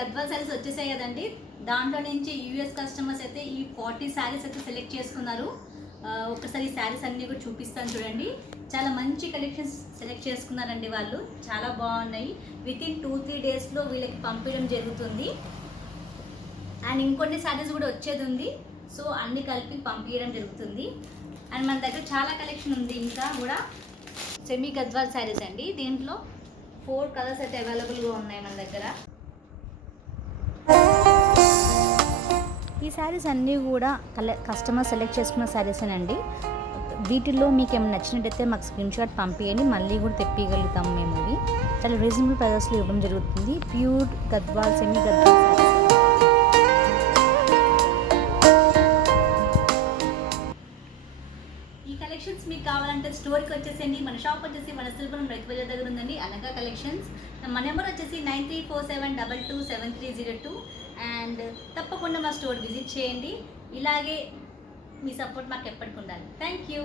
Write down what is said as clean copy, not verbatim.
గద్వాల్ శారీస్ వచ్చేసాయి కదండి. దాంట్లో నుంచి యూఎస్ కస్టమర్స్ అయితే ఈ 40 శారీస్ అయితే సెలెక్ట్ చేసుకున్నారు. ఒక్కసారి ఈ శారీస్ అన్నీ కూడా చూపిస్తాను చూడండి. చాలా మంచి కలెక్షన్స్ సెలెక్ట్ చేసుకున్నారండి వాళ్ళు. చాలా బాగున్నాయి. వితిన్ 2-3 డేస్లో వీళ్ళకి పంపించడం జరుగుతుంది. అండ్ ఇంకొన్ని శారీస్ కూడా వచ్చేది ఉంది. సో అన్ని కలిపి పంపించడం జరుగుతుంది. అండ్ మన దగ్గర చాలా కలెక్షన్ ఉంది. ఇంకా కూడా సెమీ గద్వాల్ శారీస్ అండి. దీంట్లో 4 కలర్స్ అయితే అవైలబుల్గా ఉన్నాయి మన దగ్గర. ఈ శారీస్ అన్నీ కూడా కస్టమర్ సెలెక్ట్ చేసుకున్న శారీసేనండి. వీటిల్లో మీకు ఏమైనా నచ్చినట్టయితే మాకు స్క్రీన్ షాట్ పంపించండి, మళ్ళీ కూడా తెప్పియగలుగుతాము మేము. ఇవి చాలా రీజనబుల్ ప్రైజెస్లో ఇవ్వడం జరుగుతుంది. ప్యూర్ గద్వాల్, సెమీ గద్వాల్ ఈ కలెక్షన్స్ మీకు కావాలంటే స్టోర్కి వచ్చేసేయండి. మన షాప్ వచ్చేసి మన సిల్వరం రైతు బజార్ దగ్గర ఉందండి, అనగా కలెక్షన్స్. మన నెంబర్ వచ్చేసి 9347227302. అండ్ తప్పకుండా మా స్టోర్ విజిట్ చేయండి. ఇలాగే మీ సపోర్ట్ మాకు ఎప్పటికి ఉండాలి. Thank you.